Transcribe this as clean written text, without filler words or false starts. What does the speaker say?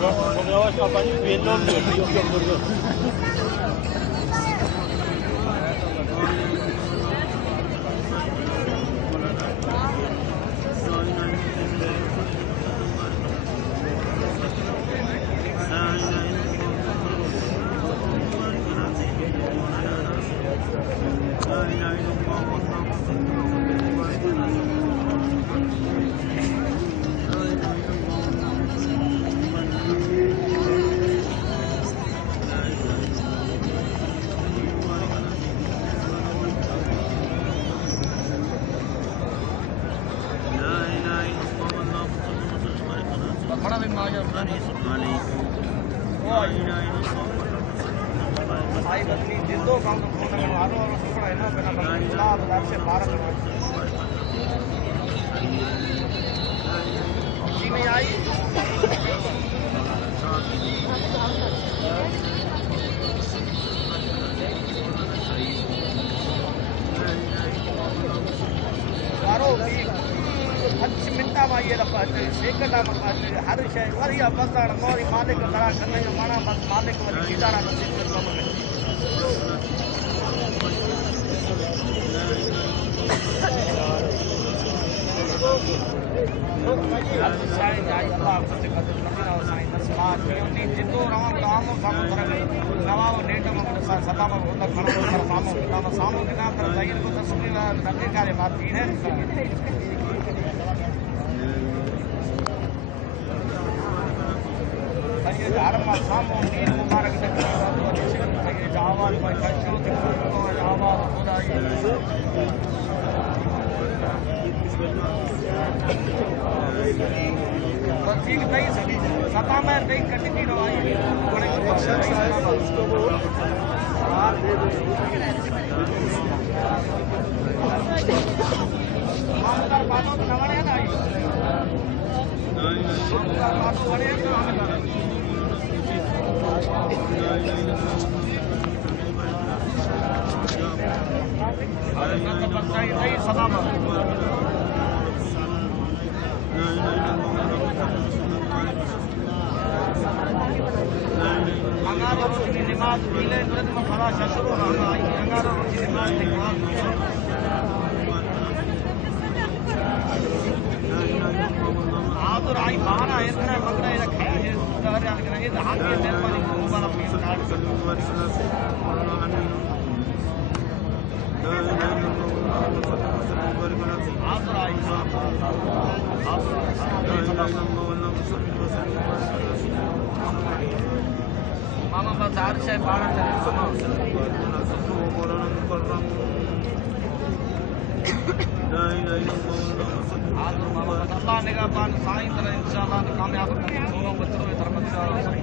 Pagkawas ka pa niyo, Vietnam yun, yung. हर शइ worry बसण मोरी मालिक दरा करने माना बस मालिक वरी सीधारा नसीब कर कम में साईं जाई अल्लाह फते कदर मदीना साईं तस्मात नी जितो रहो रामो सामो कर नवाओ नेट में सदा में होता खड़ा कर सामो नाम सामो बिना कर जाहिर को तस्वीर नबी काले माती है धर्म सामो नीर मुबारक से ये जावाल भाई कच्चो थे को जावाल खुदाई तो ठीक नहीं सता में नहीं कटती रवाई बड़े पक्ष इसको बोल हां दे दो मामदार बानो नवणे ना आई मामदार बानो बड़े ना अंगारो रोशनी नमाज पीले तुरंत में खड़ा शुरू होना आई अंगारो रोशनी नमाज के बाद आदर आई बाहर इतना पकड़ा रखा है हर याद करेंगे हाथ के मेहरबानी को मुबारक अपनी कार्ड कर आदर आई मामा बस हर शय बाहर अल्लाह निगाह पान साईं तरह इंशाअल्लाह कामयाब करें दोनों बच्चों में धर्म साईं